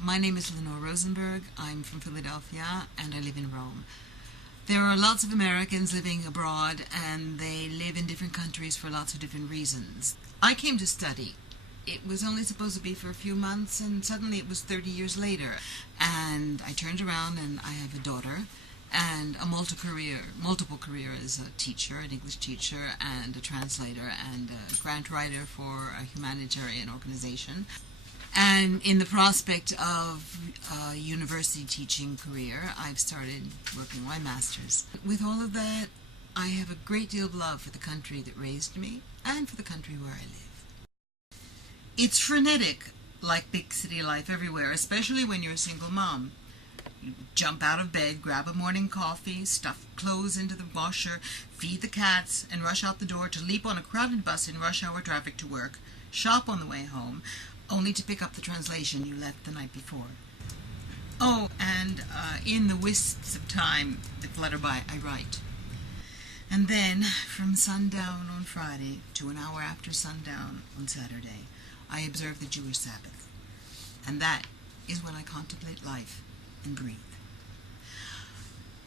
My name is Lenore Rosenberg. I'm from Philadelphia and I live in Rome. There are lots of Americans living abroad and they live in different countries for lots of different reasons. I came to study. It was only supposed to be for a few months and suddenly it was 30 years later. And I turned around and I have a daughter and a multiple career as a teacher, an English teacher and a translator and a grant writer for a humanitarian organization. And in the prospect of a university teaching career, I've started working my master's. With all of that, I have a great deal of love for the country that raised me and for the country where I live. It's frenetic, like big city life everywhere, especially when you're a single mom. You jump out of bed, grab a morning coffee, stuff clothes into the washer, feed the cats, and rush out the door to leap on a crowded bus in rush hour traffic to work, shop on the way home, only to pick up the translation you left the night before. Oh, and in the wisps of time that flutter by, I write. And then, from sundown on Friday to an hour after sundown on Saturday, I observe the Jewish Sabbath. And that is when I contemplate life and breathe.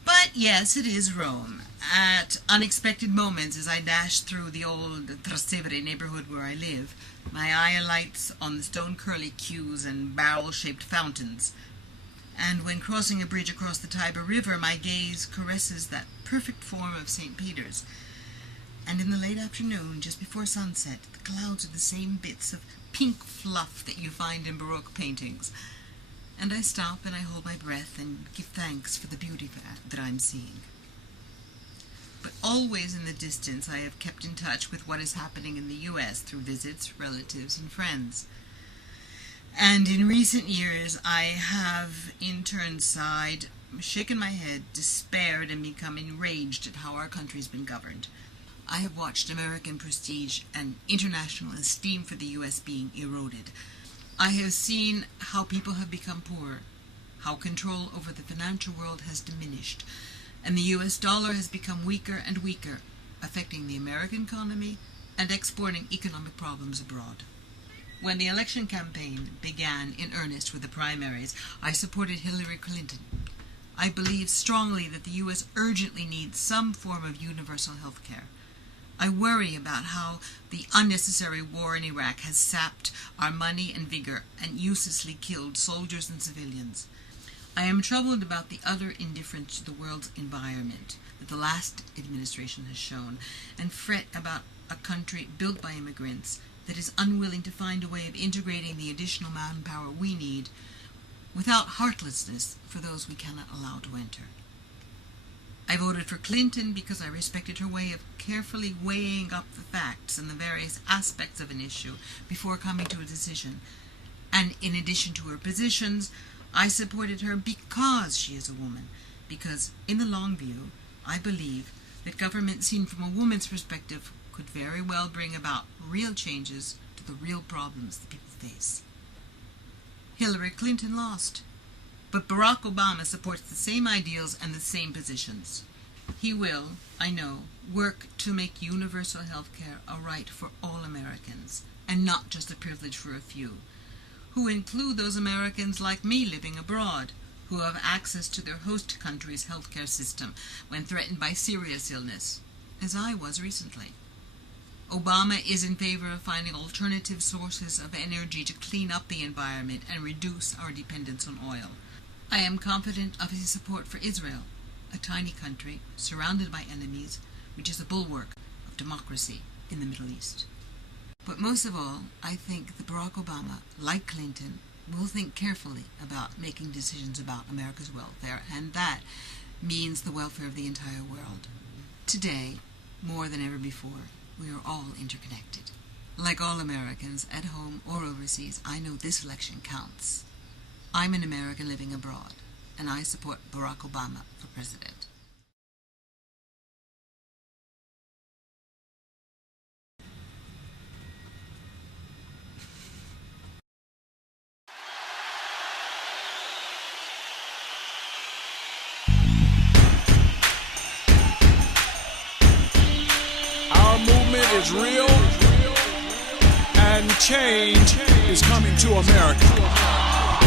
But yes, it is Rome. At unexpected moments, as I dash through the old Trastevere neighborhood where I live, my eye alights on the stone curly queues and barrel-shaped fountains. And when crossing a bridge across the Tiber River, my gaze caresses that perfect form of St. Peter's. And in the late afternoon, just before sunset, the clouds are the same bits of pink fluff that you find in Baroque paintings. And I stop and I hold my breath and give thanks for the beauty that I'm seeing. But always in the distance I have kept in touch with what is happening in the U.S. through visits, relatives, and friends. And in recent years I have in turn sighed, shaken my head, despaired, and become enraged at how our country's been governed. I have watched American prestige and international esteem for the U.S. being eroded. I have seen how people have become poorer, how control over the financial world has diminished, and the U.S. dollar has become weaker and weaker, affecting the American economy and exporting economic problems abroad. When the election campaign began in earnest with the primaries, I supported Hillary Clinton. I believe strongly that the U.S. urgently needs some form of universal health care. I worry about how the unnecessary war in Iraq has sapped our money and vigor and uselessly killed soldiers and civilians. I am troubled about the utter indifference to the world's environment that the last administration has shown, and fret about a country built by immigrants that is unwilling to find a way of integrating the additional manpower we need without heartlessness for those we cannot allow to enter. I voted for Clinton because I respected her way of carefully weighing up the facts and the various aspects of an issue before coming to a decision. And in addition to her positions, I supported her because she is a woman, because in the long view, I believe that government seen from a woman's perspective could very well bring about real changes to the real problems that people face. Hillary Clinton lost, but Barack Obama supports the same ideals and the same positions. He will, I know, work to make universal health care a right for all Americans, and not just a privilege for a few, who include those Americans like me living abroad, who have access to their host country's healthcare system when threatened by serious illness, as I was recently. Obama is in favor of finding alternative sources of energy to clean up the environment and reduce our dependence on oil. I am confident of his support for Israel, a tiny country surrounded by enemies, which is a bulwark of democracy in the Middle East. But most of all, I think that Barack Obama, like Clinton, will think carefully about making decisions about America's welfare, and that means the welfare of the entire world. Today, more than ever before, we are all interconnected. Like all Americans, at home or overseas, I know this election counts. I'm an American living abroad, and I support Barack Obama for president. Our movement is real, and change is coming to America.